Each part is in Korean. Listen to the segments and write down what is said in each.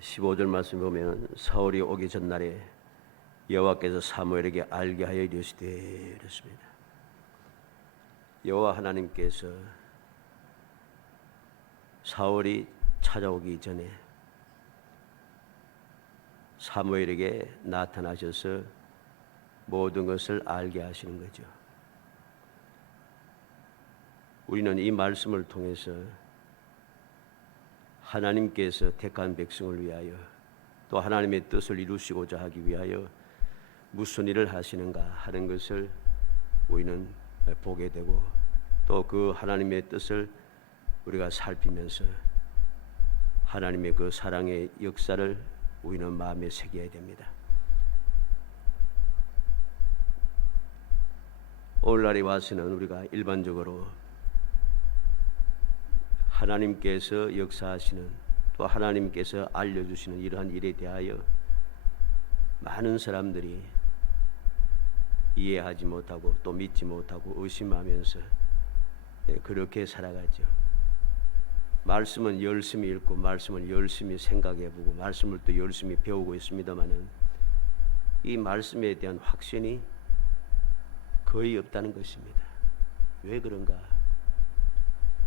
15절 말씀 보면 사울이 오기 전날에 여호와께서 사무엘에게 알게 하여 이르시되 이랬습니다. 여호와 하나님께서 사울이 찾아오기 전에 사무엘에게 나타나셔서 모든 것을 알게 하시는 거죠. 우리는 이 말씀을 통해서 하나님께서 택한 백성을 위하여 또 하나님의 뜻을 이루시고자 하기 위하여 무슨 일을 하시는가 하는 것을 우리는 보게 되고 또 그 하나님의 뜻을 우리가 살피면서 하나님의 그 사랑의 역사를 우리는 마음에 새겨야 됩니다. 오늘날에 와서는 우리가 일반적으로 하나님께서 역사하시는 또 하나님께서 알려주시는 이러한 일에 대하여 많은 사람들이 이해하지 못하고 또 믿지 못하고 의심하면서 그렇게 살아가죠. 말씀은 열심히 읽고 말씀을 열심히 생각해보고 말씀을 또 열심히 배우고 있습니다마는 이 말씀에 대한 확신이 거의 없다는 것입니다. 왜 그런가?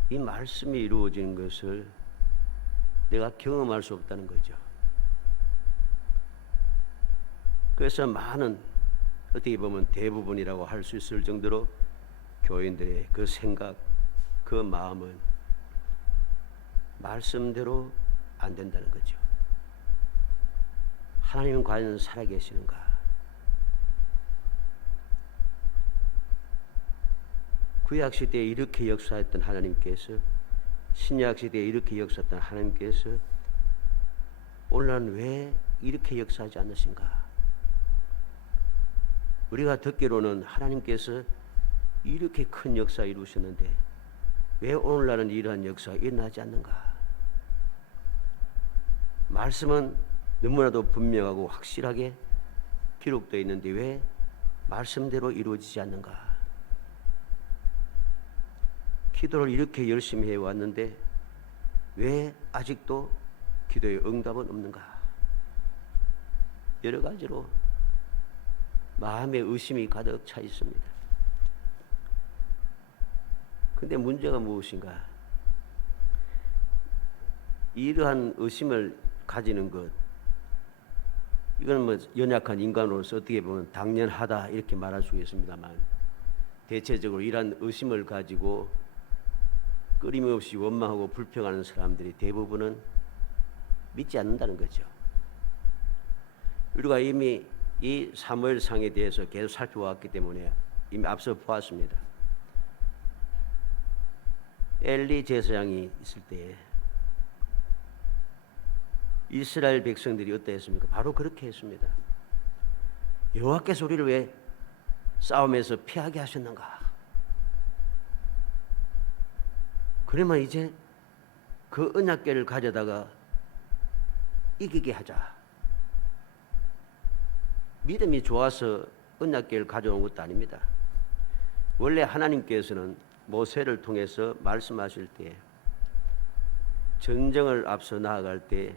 이 말씀이 이루어지는 것을 내가 경험할 수 없다는 거죠. 그래서 많은 어떻게 보면 대부분이라고 할 수 있을 정도로 교인들의 그 생각, 그 마음은 말씀대로 안 된다는 거죠. 하나님은 과연 살아계시는가? 구약시대에 이렇게 역사했던 하나님께서 신약시대에 이렇게 역사했던 하나님께서 오늘날 왜 이렇게 역사하지 않으신가? 우리가 듣기로는 하나님께서 이렇게 큰 역사 이루셨는데 왜 오늘날은 이러한 역사가 일어나지 않는가? 말씀은 너무나도 분명하고 확실하게 기록되어 있는데 왜 말씀대로 이루어지지 않는가? 기도를 이렇게 열심히 해왔는데 왜 아직도 기도의 응답은 없는가? 여러 가지로 마음에 의심이 가득 차 있습니다. 근데 문제가 무엇인가? 이러한 의심을 가지는 것, 이건 뭐 연약한 인간으로서 어떻게 보면 당연하다 이렇게 말할 수 있습니다만 대체적으로 이러한 의심을 가지고 끊임없이 원망하고 불평하는 사람들이 대부분은 믿지 않는다는 거죠. 우리가 이미 이 사무엘상에 대해서 계속 살펴왔기 때문에 이미 앞서 보았습니다. 엘리 제사장이 있을 때 이스라엘 백성들이 어떠했습니까? 바로 그렇게 했습니다. 여호와께서 우리를 왜 싸움에서 피하게 하셨는가? 그러면 이제 그 언약궤를 가져다가 이기게 하자. 믿음이 좋아서 언약궤를 가져온 것도 아닙니다. 원래 하나님께서는 모세를 통해서 말씀하실 때 전쟁을 앞서 나아갈 때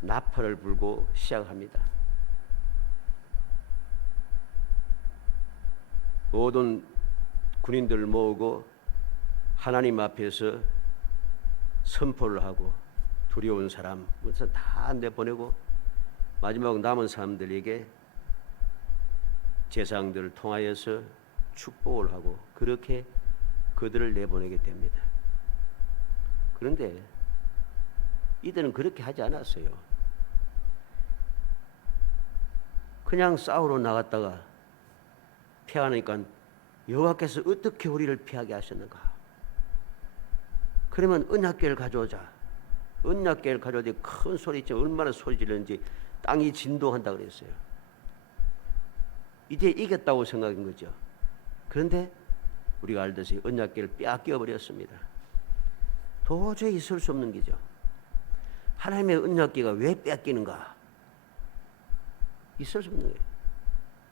나팔을 불고 시작합니다. 모든 군인들을 모으고 하나님 앞에서 선포를 하고 두려운 사람 그래서 다 내보내고 마지막 남은 사람들에게 제사장들을 통하여서 축복을 하고 그렇게 그들을 내보내게 됩니다. 그런데 이들은 그렇게 하지 않았어요. 그냥 싸우러 나갔다가 피하니까 여호와께서 어떻게 우리를 피하게 하셨는가? 그러면 언약궤를 가져오자. 언약궤를 가져오되 큰 소리쳐 얼마나 소리 지르는지 땅이 진동한다 그랬어요. 이제 이겼다고 생각한 거죠. 그런데 우리가 알듯이 언약궤를 빼앗겨 버렸습니다. 도저히 있을 수 없는 거죠. 하나님의 언약궤가 왜 빼앗기는가? 있을 수 없는 거예요.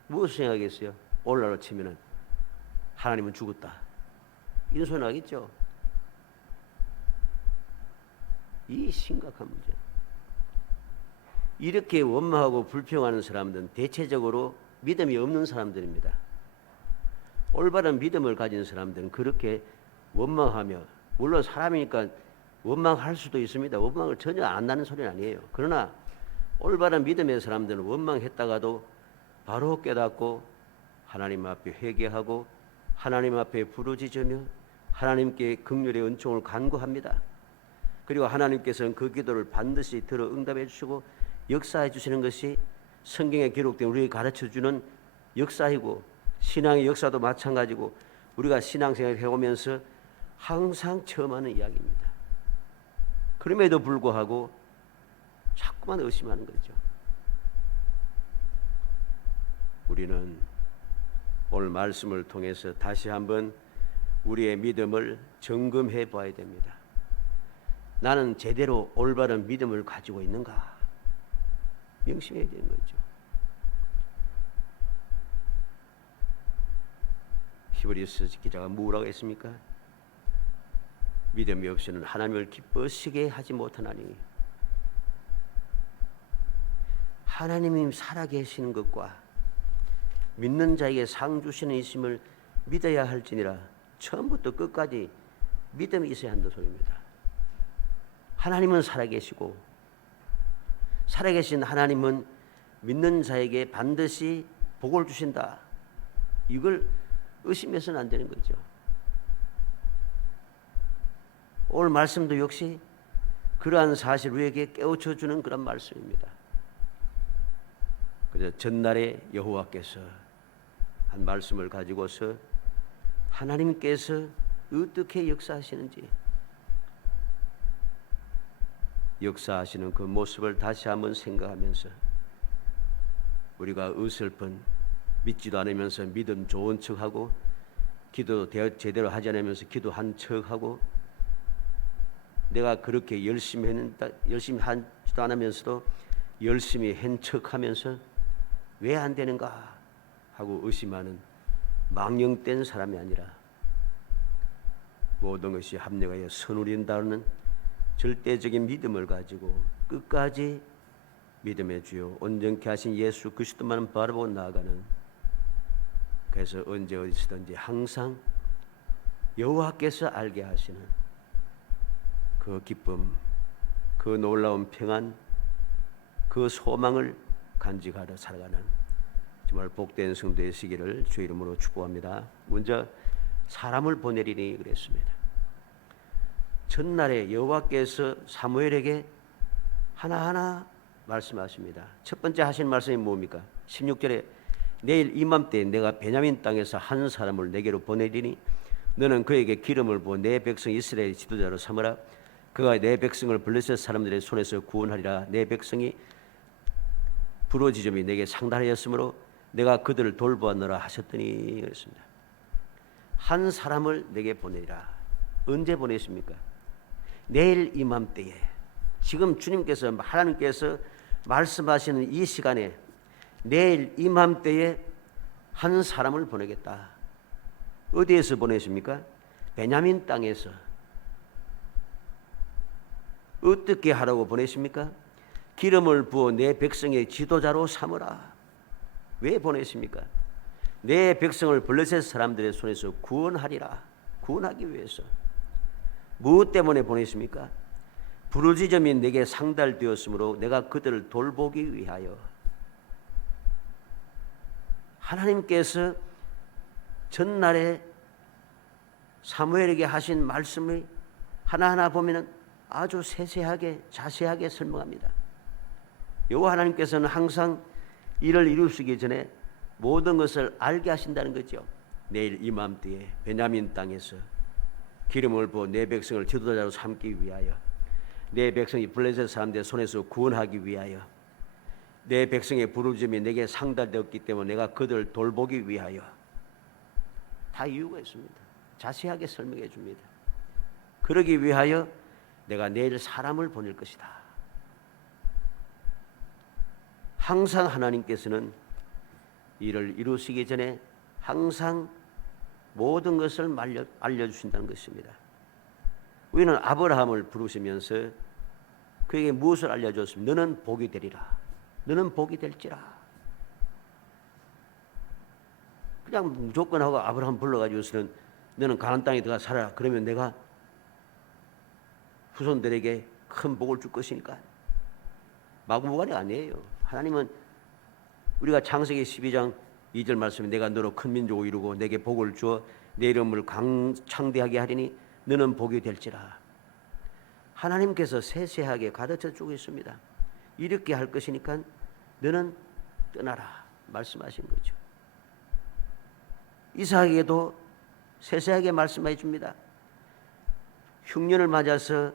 무엇을 생각하겠어요? 오늘날로 치면은 하나님은 죽었다. 이런 소리 나겠죠. 이 심각한 문제. 이렇게 원망하고 불평하는 사람들은 대체적으로 믿음이 없는 사람들입니다. 올바른 믿음을 가진 사람들은 그렇게 원망하며, 물론 사람이니까 원망할 수도 있습니다. 원망을 전혀 안 한다는 소리는 아니에요. 그러나 올바른 믿음의 사람들은 원망했다가도 바로 깨닫고 하나님 앞에 회개하고 하나님 앞에 부르짖으며 하나님께 긍휼의 은총을 간구합니다. 그리고 하나님께서는 그 기도를 반드시 들어 응답해 주시고 역사해 주시는 것이 성경에 기록된 우리에게 가르쳐주는 역사이고, 신앙의 역사도 마찬가지고 우리가 신앙생활을 해오면서 항상 처음 하는 이야기입니다. 그럼에도 불구하고 자꾸만 의심하는 거죠. 우리는 오늘 말씀을 통해서 다시 한번 우리의 믿음을 점검해 봐야 됩니다. 나는 제대로 올바른 믿음을 가지고 있는가? 명심해야 되는 거죠. 히브리서 기자가 뭐라고 했습니까? 믿음이 없이는 하나님을 기쁘시게 하지 못하나니, 하나님이 살아계시는 것과 믿는 자에게 상 주시는 이심을 믿어야 할지니라. 처음부터 끝까지 믿음이 있어야 한다는 소리입니다. 하나님은 살아계시고, 살아계신 하나님은 믿는 자에게 반드시 복을 주신다. 이걸 의심해서는 안 되는 거죠. 오늘 말씀도 역시 그러한 사실 우리에게 깨우쳐 주는 그런 말씀입니다. 그래서 전날에 여호와께서 한 말씀을 가지고서 하나님께서 어떻게 역사하시는지, 역사하시는 그 모습을 다시 한번 생각하면서 우리가 어설픈 믿지도 않으면서 믿음 좋은 척하고 기도 제대로 하지 않으면서 기도한 척하고 내가 그렇게 열심히 하지도 않으면서도 열심히 한 척하면서 왜 안 되는가 하고 의심하는 망령된 사람이 아니라 모든 것이 합력하여 선을 이룬다는 절대적인 믿음을 가지고 끝까지 믿음의 주요 온전케 하신 예수 그리스도만을 바라보고 나아가는, 그래서 언제 어디서든지 항상 여호와께서 알게 하시는 그 기쁨, 그 놀라운 평안, 그 소망을 간직하러 살아가는 정말 복된 성도 되시기를 주의 이름으로 축복합니다. 먼저 사람을 보내리니 그랬습니다. 전날에 여호와께서 사무엘에게 하나하나 말씀하십니다. 첫 번째 하신 말씀이 뭡니까? 16절에 내일 이맘때 내가 베냐민 땅에서 한 사람을 내게로 보내리니 너는 그에게 기름을 부어 내 백성 이스라엘의 지도자로 삼으라. 그가 내 백성을 블레셋 사람들의 손에서 구원하리라. 내 백성이 부르짖음이 내게 상달하였으므로 내가 그들을 돌보았노라 하셨더니 그랬습니다. 한 사람을 내게 보내리라. 언제 보내십니까? 내일 이맘때에. 지금 주님께서, 하나님께서 말씀하시는 이 시간에 내일 이맘때에 한 사람을 보내겠다. 어디에서 보내십니까? 베냐민 땅에서. 어떻게 하라고 보내십니까? 기름을 부어 내 백성의 지도자로 삼으라. 왜 보내십니까? 내 백성을 블레셋 사람들의 손에서 구원하리라. 구원하기 위해서. 무엇 때문에 보내십니까? 부르짖음이 내게 상달되었으므로 내가 그들을 돌보기 위하여. 하나님께서 전날에 사무엘에게 하신 말씀을 하나하나 보면 아주 세세하게 자세하게 설명합니다. 여호와 하나님께서는 항상 일을 이루시기 전에 모든 것을 알게 하신다는 거죠. 내일 이맘때에 베냐민 땅에서 기름을 부어 내 백성을 지도자로 삼기 위하여, 내 백성이 블레셋 사람들의 손에서 구원하기 위하여, 내 백성의 부르짖음이 내게 상달되었기 때문에 내가 그들을 돌보기 위하여. 다 이유가 있습니다. 자세하게 설명해 줍니다. 그러기 위하여 내가 내일 사람을 보낼 것이다. 항상 하나님께서는 일을 이루시기 전에 항상 모든 것을 알려주신다는 것입니다. 우리는 아브라함을 부르시면서 그에게 무엇을 알려줬습니까? 너는 복이 되리라. 너는 복이 될지라. 그냥 무조건 하고 아브라함 불러가지고서는 너는 가나안 땅에 들어가 살아라. 그러면 내가 후손들에게 큰 복을 줄 것이니까. 마구무가리 아니에요. 하나님은 우리가 창세기 12장 2절 말씀에 내가 너로 큰 민족을 이루고 내게 복을 주어 내 이름을 창대하게 하리니 너는 복이 될지라. 하나님께서 세세하게 가르쳐 주고 있습니다. 이렇게 할 것이니까 너는 떠나라 말씀하신 거죠. 이삭에게도 세세하게 말씀해 줍니다. 흉년을 맞아서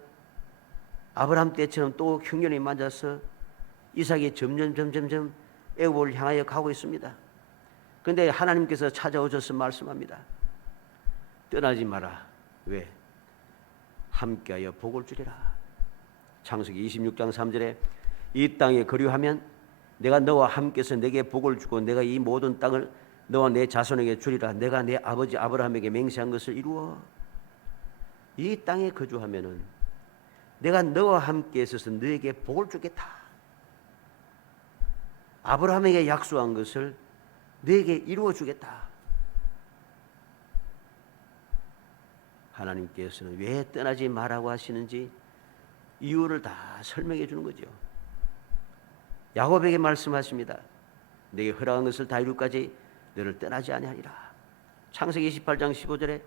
아브라함 때처럼 또 흉년이 맞아서 이삭이 점점 애굽을 향하여 가고 있습니다. 그런데 하나님께서 찾아오셔서 말씀합니다. 떠나지 마라. 왜? 함께하여 복을 주리라. 창세기 26장 3절에 이 땅에 거류하면 내가 너와 함께서 내게 복을 주고 내가 이 모든 땅을 너와 내 자손에게 주리라. 내가 내 아버지 아브라함에게 맹세한 것을 이루어. 이 땅에 거주하면은 내가 너와 함께 있어서 너에게 복을 주겠다. 아브라함에게 약속한 것을 너에게 이루어 주겠다. 하나님께서는 왜 떠나지 말라고 하시는지 이유를 다 설명해 주는 거죠. 야곱에게 말씀하십니다. 내게 허락한 것을 다 이루기까지 너를 떠나지 아니하리라. 창세기 28장 15절에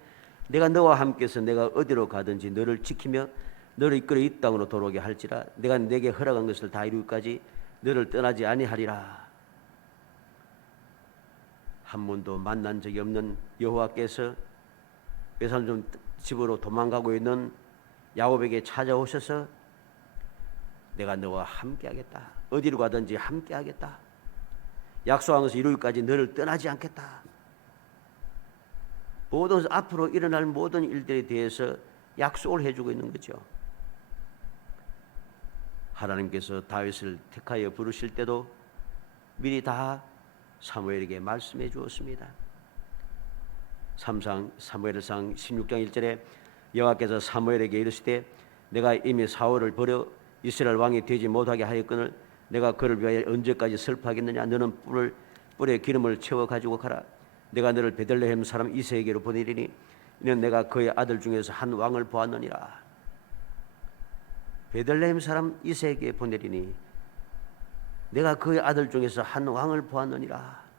내가 너와 함께서 내가 어디로 가든지 너를 지키며 너를 이끌어 이 땅으로 돌아오게 할지라. 내가 내게 허락한 것을 다 이루기까지 너를 떠나지 아니하리라. 한 번도 만난 적이 없는 여호와께서 외삼촌 집으로 도망가고 있는 야곱에게 찾아오셔서 내가 너와 함께하겠다. 어디로 가든지 함께하겠다. 약속한 것을 이루기까지 너를 떠나지 않겠다. 모든 앞으로 일어날 모든 일들에 대해서 약속을 해주고 있는 거죠. 하나님께서 다윗을 택하여 부르실 때도 미리 다 사무엘에게 말씀해 주었습니다. 사무엘상 16장 1절에 여호와께서 사무엘에게 이르시되 내가 이미 사울을 버려 이스라엘 왕이 되지 못하게 하였거늘 내가 그를 위하여 언제까지 슬퍼하겠느냐. 너는 뿔에 기름을 채워 가지고 가라. 내가 너를 베들레헴 사람 이새에게로 보내리니 이는 내가 그의 아들 중에서 한 왕을 보았느니라. 베들레헴 사람 이새에게 보내리니 내가 그의 아들 중에서 한 왕을 보았느니라.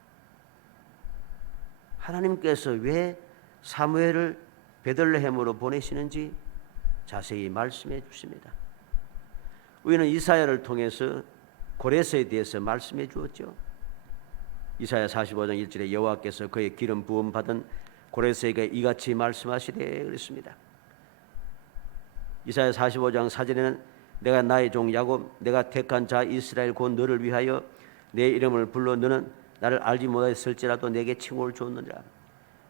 하나님께서 왜 사무엘을 베들레헴으로 보내시는지 자세히 말씀해 주십니다. 우리는 이사야를 통해서 고레스에 대해서 말씀해 주었죠. 이사야 45장 1절에 여호와께서 그의 기름 부음 받은 고레스에게 이같이 말씀하시되 그랬습니다. 이사야 45장 4절에는 내가 나의 종 야곱 내가 택한 자 이스라엘 곧 너를 위하여 내 이름을 불러 너는 나를 알지 못했을지라도 내게 칭호를 주었느니라.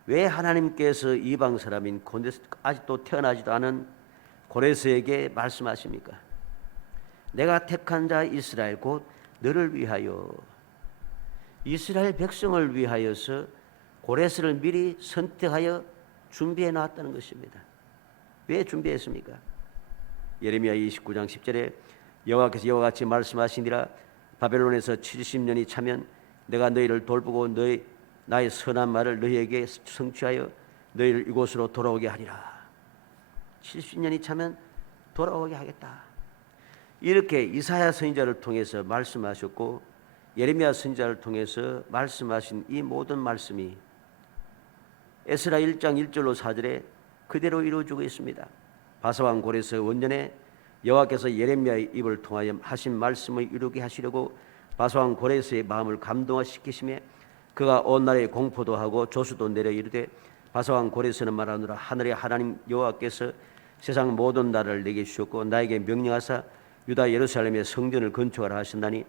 왜 하나님께서 이방 사람인 아직도 태어나지도 않은 고레스에게 말씀하십니까? 내가 택한 자 이스라엘 곧 너를 위하여. 이스라엘 백성을 위하여서 고레스를 미리 선택하여 준비해 놨다는 것입니다. 왜 준비했습니까? 예레미야 29장 10절에 여호와께서 이와 같이 말씀하시니라. 바벨론에서 70년이 차면 내가 너희를 돌보고 나의 선한 말을 너희에게 성취하여 너희를 이곳으로 돌아오게 하리라. 70년이 차면 돌아오게 하겠다. 이렇게 이사야 선지자를 통해서 말씀하셨고 예레미야 선지자를 통해서 말씀하신 이 모든 말씀이 에스라 1장 1절로 4절에 그대로 이루어지고 있습니다. 바사왕 고레스 원년에 여호와께서 예레미야의 입을 통하여 하신 말씀을 이루게 하시려고 바사왕 고레스의 마음을 감동시키시매 그가 온 나라에 공포도 하고 조수도 내려 이르되 바사왕 고레스는 말하노라. 하늘의 하나님 여호와께서 세상 모든 나라를 내게 주셨고 나에게 명령하사 유다 예루살렘의 성전을 건축하라 하신다니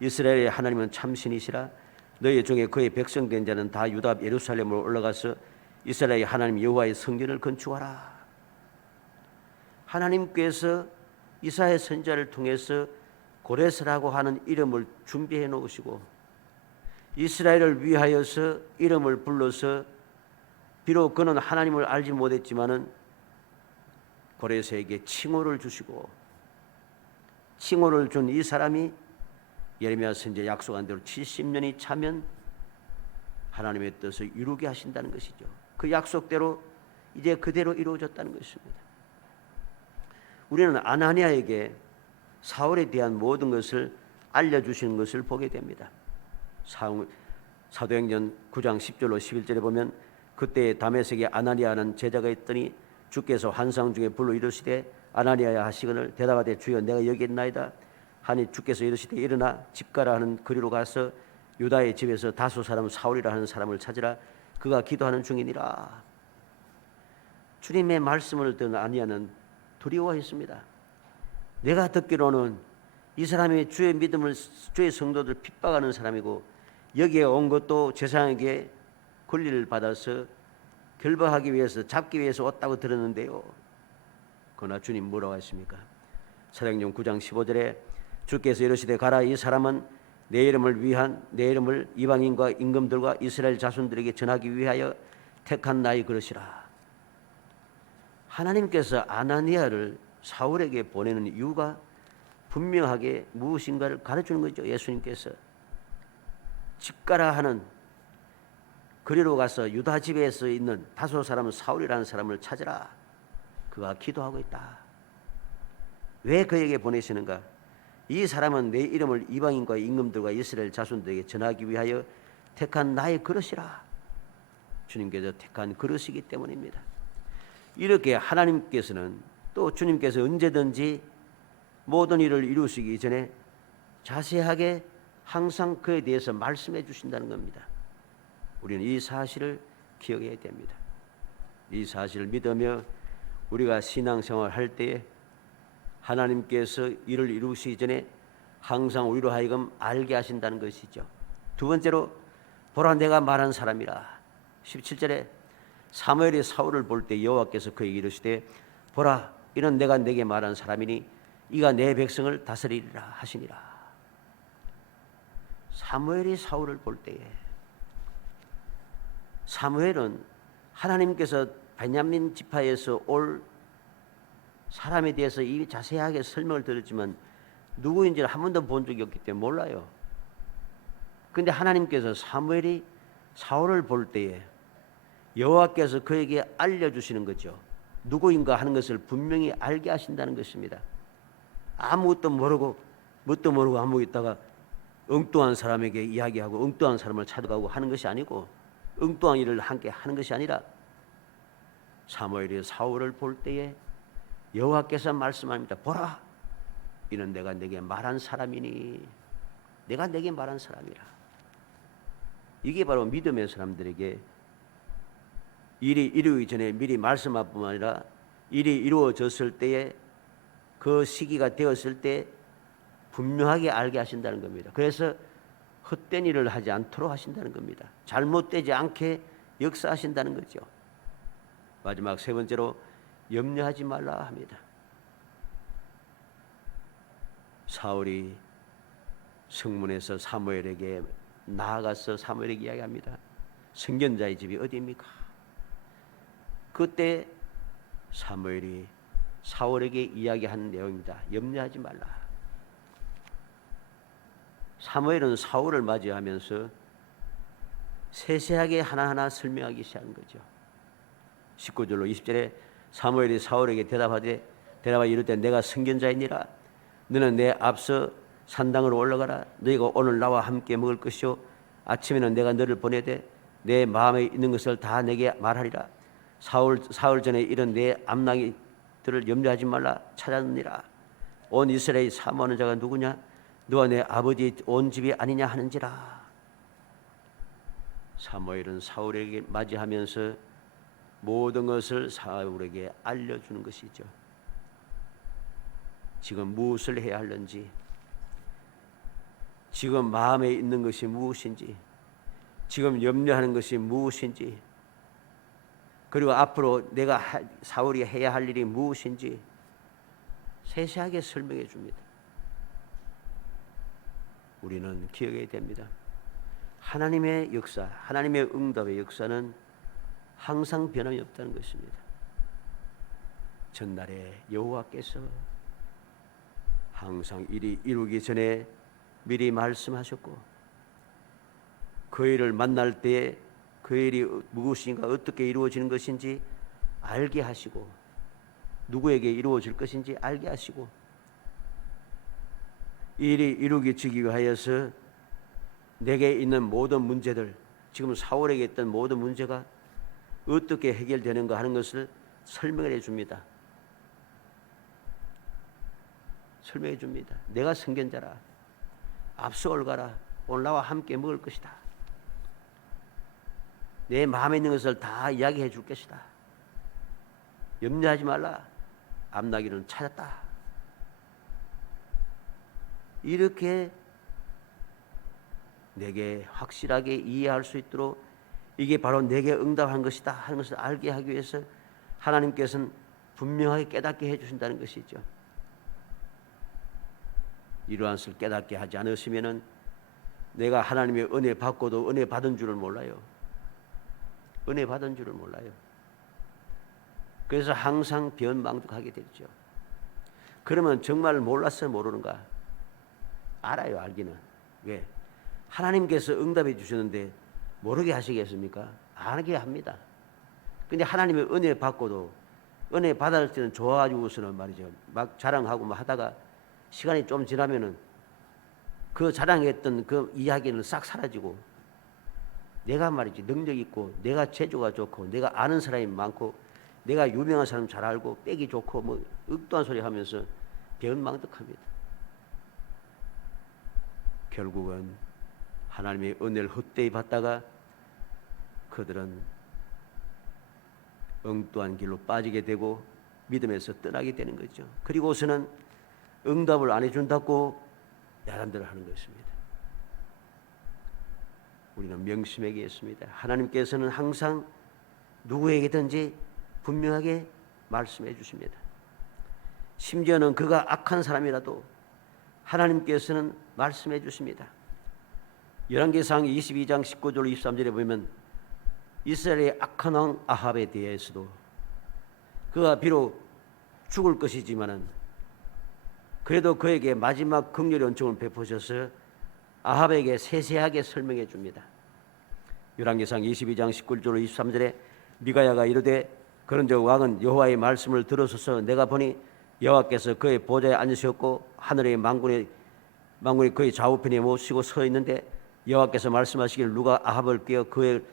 이스라엘의 하나님은 참신이시라. 너희 중에 그의 백성 된 자는 다 유다 예루살렘으로 올라가서 이스라엘의 하나님 여호와의 성전을 건축하라. 하나님께서 이사야 선지자를 통해서 고레스라고 하는 이름을 준비해 놓으시고 이스라엘을 위하여서 이름을 불러서 비록 그는 하나님을 알지 못했지만은 고레스에게 칭호를 주시고 칭호를 준 이 사람이 예레미야 선지자 약속한 대로 70년이 차면 하나님의 뜻을 이루게 하신다는 것이죠. 그 약속대로 이제 그대로 이루어졌다는 것입니다. 우리는 아나니아에게 사울에 대한 모든 것을 알려주시는 것을 보게 됩니다. 사도행전 9장 10절로 11절에 보면 그때 다메섹에 아나니아는 제자가 있더니 주께서 환상 중에 불러 이르시되 아나니아야 하시거늘 대답하되 주여 내가 여기 있나이다 하니 주께서 이르시되 일어나 집 가라 하는 그리로 가서 유다의 집에서 다소 사람 사울이라 하는 사람을 찾으라 그가 기도하는 중이니라. 주님의 말씀을 듣는 아나니아는 두려워했습니다. 내가 듣기로는 이 사람이 주의 믿음을 주의 성도들 핍박하는 사람이고 여기에 온 것도 제사장에게 권리를 받아서 결박하기 위해서 잡기 위해서 왔다고 들었는데요. 그러나 주님 뭐라고 하십니까? 사도행전 9장 15절에 주께서 이르시되 가라 이 사람은 내 이름을 이방인과 임금들과 이스라엘 자손들에게 전하기 위하여 택한 나의 그릇이라. 하나님께서 아나니아를 사울에게 보내는 이유가 분명하게 무엇인가를 가르치는 거죠. 예수님께서 집 가라 하는 그리로 가서 유다 집에서 있는 다소 사람 사울이라는 사람을 찾으라. 그가 기도하고 있다. 왜 그에게 보내시는가? 이 사람은 내 이름을 이방인과 임금들과 이스라엘 자손들에게 전하기 위하여 택한 나의 그릇이라. 주님께서 택한 그릇이기 때문입니다. 이렇게 하나님께서는 또 주님께서 언제든지 모든 일을 이루시기 전에 자세하게 항상 그에 대해서 말씀해 주신다는 겁니다. 우리는 이 사실을 기억해야 됩니다. 이 사실을 믿으며 우리가 신앙생활 할 때에 하나님께서 일을 이루시기 전에 항상 우리로 하여금 알게 하신다는 것이죠. 두 번째로 보라 내가 말한 사람이라. 17절에 사무엘이 사울을 볼 때 여호와께서 그에게 이르시되 보라 이는 내가 네게 말한 사람이니 이가 내 백성을 다스리리라 하시니라. 사무엘이 사울을 볼 때에 사무엘은 하나님께서 베냐민 지파에서 올 사람에 대해서 이미 자세하게 설명을 들었지만 누구인지를 한 번도 본 적이 없기 때문에 몰라요. 그런데 하나님께서 사무엘이 사울을 볼 때에 여호와께서 그에게 알려주시는 거죠. 누구인가 하는 것을 분명히 알게 하신다는 것입니다. 아무것도 모르고 뭣도 모르고 아무 있다가 엉뚱한 사람에게 이야기하고 엉뚱한 사람을 찾아가고 하는 것이 아니고 엉뚱한 일을 함께 하는 것이 아니라 사무엘이 사울을 볼 때에 여호와께서 말씀합니다. 보라 이는 내가 네게 말한 사람이니 내가 네게 말한 사람이라. 이게 바로 믿음의 사람들에게 일이 이루기 전에 미리 말씀할 뿐만 아니라 일이 이루어졌을 때에 그 시기가 되었을 때 분명하게 알게 하신다는 겁니다. 그래서 헛된 일을 하지 않도록 하신다는 겁니다. 잘못되지 않게 역사하신다는 거죠. 마지막 세 번째로 염려하지 말라 합니다. 사울이 성문에서 사무엘에게 나아가서 사무엘에게 이야기합니다. 선견자의 집이 어디입니까? 그때 사무엘이 사울에게 이야기한 내용입니다. 염려하지 말라. 사무엘은 사울을 맞이하면서 세세하게 하나하나 설명하기 시작한 거죠. 19절로 20절에 사무엘이 사울에게 대답하여 이르되 내가 선견자이니라. 너는 내 앞서 산당으로 올라가라. 너희가 오늘 나와 함께 먹을 것이요 아침에는 내가 너를 보내되 내 마음에 있는 것을 다 내게 말하리라. 사흘 전에 이런 내 암나기들을 염려하지 말라. 찾았느니라. 온 이스라엘이 사모하는 자가 누구냐? 너와 내 아버지 온 집이 아니냐 하는지라. 사무엘은 사울에게 맞이하면서 모든 것을 사울에게 알려주는 것이죠. 지금 무엇을 해야 하는지, 지금 마음에 있는 것이 무엇인지, 지금 염려하는 것이 무엇인지, 그리고 앞으로 내가 사울이 해야 할 일이 무엇인지 세세하게 설명해 줍니다. 우리는 기억해야 됩니다. 하나님의 역사, 하나님의 응답의 역사는 항상 변함이 없다는 것입니다. 전날에 여호와께서 항상 일이 이루기 전에 미리 말씀하셨고, 그 일을 만날 때에 그 일이 무엇인가 어떻게 이루어지는 것인지 알게 하시고, 누구에게 이루어질 것인지 알게 하시고, 일이 이루어지기 위하여서 내게 있는 모든 문제들, 지금 사울에게 있던 모든 문제가 어떻게 해결되는가 하는 것을 설명을 해줍니다. 설명해 줍니다. 내가 선견자라. 앞서 올가라. 오늘 나와 함께 먹을 것이다. 내 마음에 있는 것을 다 이야기해 줄 것이다. 염려하지 말라. 앞나기는 찾았다. 이렇게 내게 확실하게 이해할 수 있도록 이게 바로 내게 응답한 것이다 하는 것을 알게 하기 위해서 하나님께서는 분명하게 깨닫게 해주신다는 것이죠. 이러한 것을 깨닫게 하지 않으시면은 내가 하나님의 은혜 받고도 은혜 받은 줄을 몰라요. 은혜 받은 줄을 몰라요. 그래서 항상 변망덕하게 되죠. 그러면 정말 몰라서 모르는가? 알아요, 알기는. 왜? 하나님께서 응답해 주셨는데 모르게 하시겠습니까? 알게 합니다. 근데 하나님의 은혜 받고도 은혜 받을 때는 좋아가지고서는 말이죠. 막 자랑하고 막 하다가 시간이 좀 지나면은 그 자랑했던 그 이야기는 싹 사라지고, 내가 말이지 능력 있고 내가 재주가 좋고 내가 아는 사람이 많고 내가 유명한 사람 잘 알고 빼기 좋고 뭐 억도한 소리 하면서 변망덕합니다. 결국은 하나님의 은혜를 헛되이 받다가 그들은 엉뚱한 길로 빠지게 되고 믿음에서 떠나게 되는 거죠. 그리고서는 응답을 안 해준다고 야단들을 하는 것입니다. 우리는 명심하겠습니다. 하나님께서는 항상 누구에게든지 분명하게 말씀해 주십니다. 심지어는 그가 악한 사람이라도 하나님께서는 말씀해 주십니다. 열왕기상 22장 19절 23절에 보면 이스라엘의 악한 왕 아합에 대해서도 그가 비록 죽을 것이지만은 그래도 그에게 마지막 긍휼의 은총을 베푸셔서 아합에게 세세하게 설명해 줍니다. 열왕기상 22장 19절 23절에 미가야가 이르되 그런즉 왕은 여호와의 말씀을 들으소서. 내가 보니 여호와께서 그의 보좌에 앉으셨고 하늘의 만군이 그의 좌우편에 모시고 서 있는데 여호와께서 말씀하시기를 누가 아합을 깨어 그를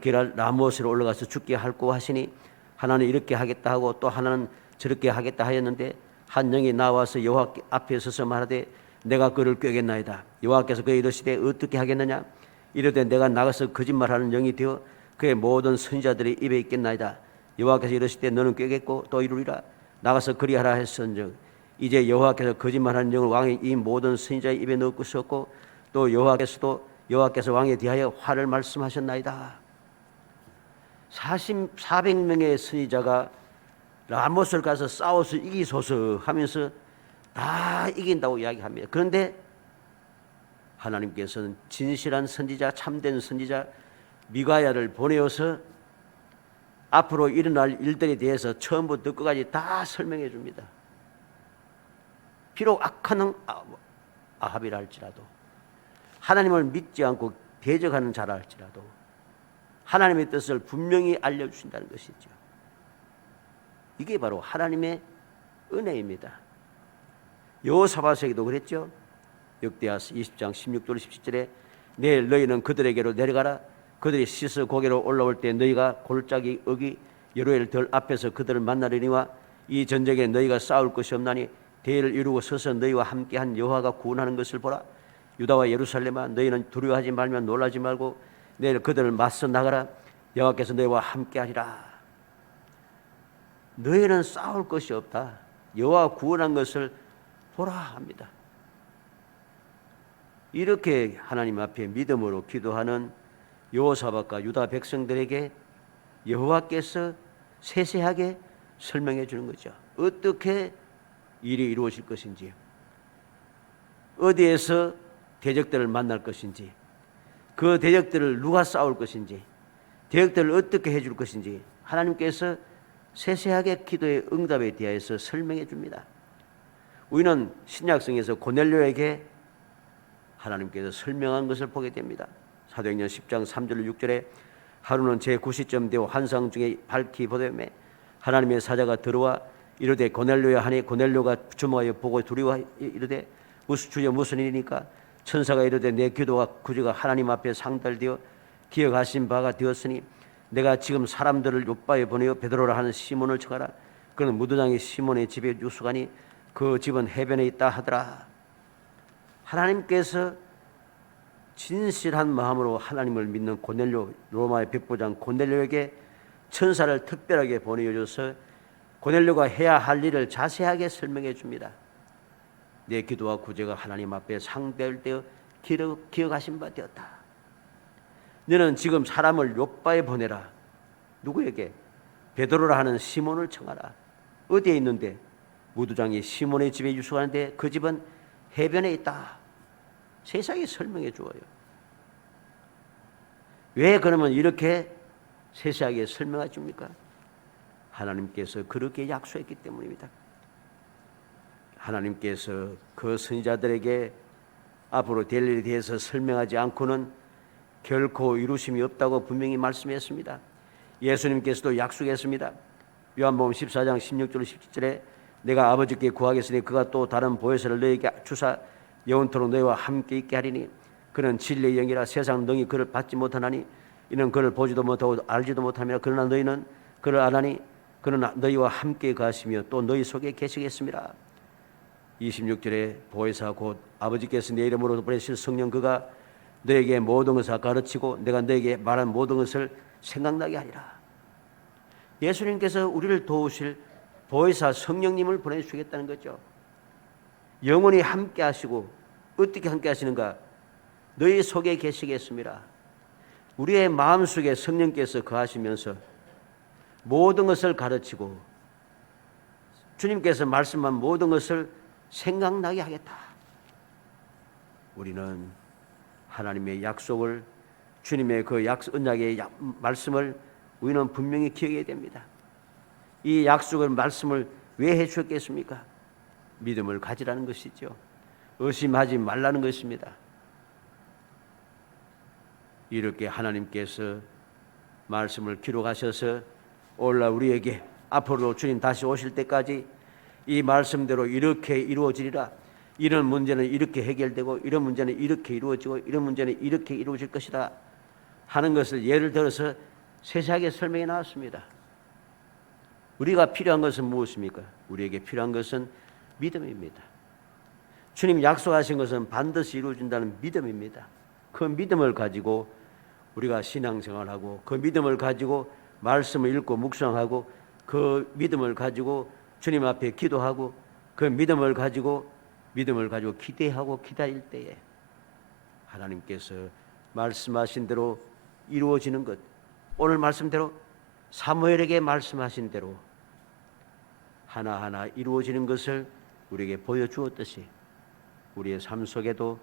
길할 라모스로 올라가서 죽게 할고 하시니 하나는 이렇게 하겠다 하고 또 하나는 저렇게 하겠다 하였는데 한 영이 나와서 여호와 앞에 서서 말하되 내가 그를 꾀겠나이다. 여호와께서 그에 이르시되 어떻게 하겠느냐. 이르되 내가 나가서 거짓말하는 영이 되어 그의 모든 선지자들의 입에 있겠나이다. 여호와께서 이르시되 너는 꾀겠고 또 이루리라. 나가서 그리하라 했은즉 이제 여호와께서 거짓말하는 영을 왕이 이 모든 선지자의 입에 넣으셨고 또 여호와께서 왕에 대하여 화를 말씀하셨나이다. 400명의 선지자가 라모스를 가서 싸워서 이기소서 하면서 다 이긴다고 이야기합니다. 그런데 하나님께서는 진실한 선지자, 참된 선지자 미가야를 보내어서 앞으로 일어날 일들에 대해서 처음부터 끝까지 다 설명해 줍니다. 비록 악한 아합이라 할지라도 하나님을 믿지 않고 대적하는 자라 할지라도 하나님의 뜻을 분명히 알려주신다는 것이죠. 이게 바로 하나님의 은혜입니다. 여호사밧에게도 그랬죠. 역대하서 20장 16절 17절에 내일 너희는 그들에게로 내려가라. 그들이 씻어 고개로 올라올 때 너희가 골짜기 어기 여로엘 들 앞에서 그들을 만나려니와 이 전쟁에 너희가 싸울 것이 없나니 대를 이루고 서서 너희와 함께한 여호와가 구원하는 것을 보라. 유다와 예루살렘아 너희는 두려워하지 말며 놀라지 말고 내일 그들을 맞서 나가라. 여호와께서 너희와 함께하리라. 너희는 싸울 것이 없다. 여호와가 구원한 것을 보라 합니다. 이렇게 하나님 앞에 믿음으로 기도하는 여호사밧과 유다 백성들에게 여호와께서 세세하게 설명해 주는 거죠. 어떻게 일이 이루어질 것인지, 어디에서 대적들을 만날 것인지, 그 대적들을 누가 싸울 것인지, 대적들을 어떻게 해줄 것인지 하나님께서 세세하게 기도의 응답에 대해서 설명해 줍니다. 우리는 신약성에서 고넬료에게 하나님께서 설명한 것을 보게 됩니다. 사도행전 10장 3절 6절에 하루는 제 9시쯤 되어 환상 중에 밝히 보되매 하나님의 사자가 들어와 이르되 고넬료야 하니 고넬료가 주목하여 보고 두려워 이르되 주여 무슨 일이니까 천사가 이르되 내 기도와 구제가 하나님 앞에 상달되어 기억하신 바가 되었으니 내가 지금 사람들을 요바에 보내어 베드로라 하는 시몬을 청하라. 그는 무도장의 시몬의 집에 유숙하니 그 집은 해변에 있다 하더라. 하나님께서 진실한 마음으로 하나님을 믿는 고넬료, 로마의 백부장 고넬료에게 천사를 특별하게 보내줘서 고넬료가 해야 할 일을 자세하게 설명해 줍니다. 내 기도와 구제가 하나님 앞에 상달되어 기억하신 바 되었다. 너는 지금 사람을 요바에 보내라. 누구에게? 베드로라 하는 시몬을 청하라. 어디에 있는데? 무두장이 시몬의 집에 유숙하는데 그 집은 해변에 있다. 세상에 설명해 주어요. 왜 그러면 이렇게 세세하게 설명해 줍니까? 하나님께서 그렇게 약속했기 때문입니다. 하나님께서 그 선지자들에게 앞으로 될 일에 대해서 설명하지 않고는 결코 이루심이 없다고 분명히 말씀했습니다. 예수님께서도 약속했습니다. 요한복음 14장 16절 17절에 내가 아버지께 구하겠으니 그가 또 다른 보혜사를 너희에게 주사 영원토록 너희와 함께 있게 하리니 그는 진리의 영이라 세상 능히 그를 받지 못하나니 이는 그를 보지도 못하고 알지도 못하며 그러나 너희는 그를 아나니 그는 너희와 함께 가시며 또 너희 속에 계시겠습니다. 26절에 보혜사 곧 아버지께서 내 이름으로 보내실 성령 그가 너에게 모든 것을 가르치고 내가 너에게 말한 모든 것을 생각나게 하리라. 예수님께서 우리를 도우실 보혜사 성령님을 보내주시겠다는 거죠. 영원히 함께 하시고 어떻게 함께 하시는가? 너희 속에 계시겠습니다. 우리의 마음속에 성령께서 거하시면서 모든 것을 가르치고 주님께서 말씀한 모든 것을 생각나게 하겠다. 우리는 하나님의 약속을 주님의 그 언약의 말씀을 우리는 분명히 기억해야 됩니다. 이 약속을 말씀을 왜 해주셨겠습니까? 믿음을 가지라는 것이죠. 의심하지 말라는 것입니다. 이렇게 하나님께서 말씀을 기록하셔서 오늘날 우리에게 앞으로 주님 다시 오실 때까지 이 말씀대로 이렇게 이루어지리라. 이런 문제는 이렇게 해결되고 이런 문제는 이렇게 이루어지고 이런 문제는 이렇게 이루어질 것이다 하는 것을 예를 들어서 세세하게 설명해 나왔습니다. 우리가 필요한 것은 무엇입니까? 우리에게 필요한 것은 믿음입니다. 주님 약속하신 것은 반드시 이루어진다는 믿음입니다. 그 믿음을 가지고 우리가 신앙생활하고 그 믿음을 가지고 말씀을 읽고 묵상하고 그 믿음을 가지고 주님 앞에 기도하고 그 믿음을 가지고 기대하고 기다릴 때에 하나님께서 말씀하신 대로 이루어지는 것, 오늘 말씀대로 사무엘에게 말씀하신 대로 하나하나 이루어지는 것을 우리에게 보여주었듯이 우리의 삶 속에도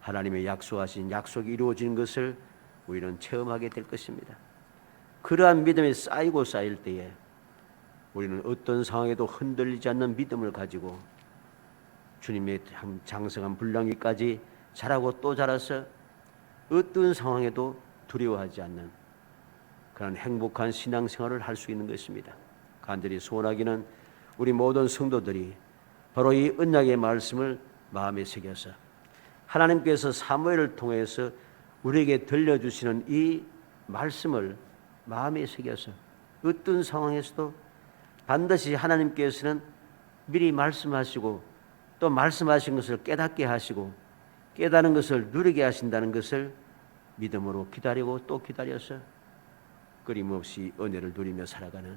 하나님의 약속하신 약속이 이루어지는 것을 우리는 체험하게 될 것입니다. 그러한 믿음이 쌓이고 쌓일 때에 우리는 어떤 상황에도 흔들리지 않는 믿음을 가지고 주님의 장성한 분량기까지 자라고 또 자라서 어떤 상황에도 두려워하지 않는 그런 행복한 신앙생활을 할 수 있는 것입니다. 간절히 소원하기는 우리 모든 성도들이 바로 이 언약의 말씀을 마음에 새겨서 하나님께서 사무엘을 통해서 우리에게 들려주시는 이 말씀을 마음에 새겨서 어떤 상황에서도 반드시 하나님께서는 미리 말씀하시고 또 말씀하신 것을 깨닫게 하시고 깨닫는 것을 누리게 하신다는 것을 믿음으로 기다리고 또 기다려서 끊임없이 은혜를 누리며 살아가는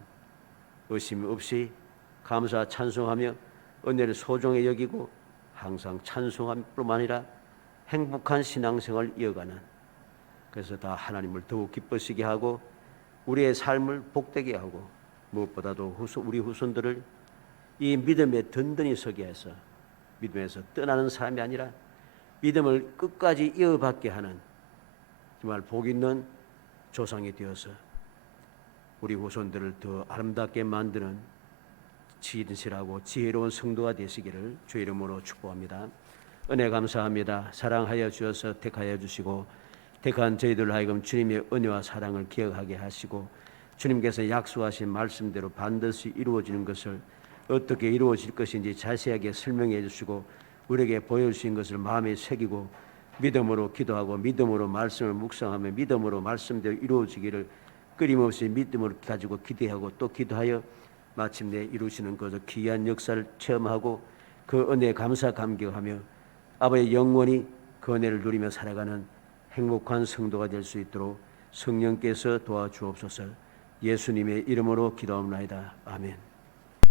의심 없이 감사 찬송하며 은혜를 소중히 여기고 항상 찬송함 뿐만 아니라 행복한 신앙생활을 이어가는, 그래서 다 하나님을 더욱 기쁘시게 하고 우리의 삶을 복되게 하고 무엇보다도 우리 후손들을 이 믿음에 든든히 서게 해서 믿음에서 떠나는 사람이 아니라 믿음을 끝까지 이어받게 하는 정말 복 있는 조상이 되어서 우리 후손들을 더 아름답게 만드는 진실하고 지혜로운 성도가 되시기를 주의 이름으로 축복합니다. 은혜 감사합니다. 사랑하여 주셔서 택하여 주시고 택한 저희들 하여금 주님의 은혜와 사랑을 기억하게 하시고 주님께서 약속하신 말씀대로 반드시 이루어지는 것을 어떻게 이루어질 것인지 자세하게 설명해 주시고 우리에게 보여주신 것을 마음에 새기고 믿음으로 기도하고 믿음으로 말씀을 묵상하며 믿음으로 말씀대로 이루어지기를 끊임없이 믿음을 가지고 기대하고 또 기도하여 마침내 이루시는 그 귀한 역사를 체험하고 그 은혜에 감사 감격하며 아버지의 영원히 그 은혜를 누리며 살아가는 행복한 성도가 될 수 있도록 성령께서 도와주옵소서. 예수님의 이름으로 기도합니다. 아멘.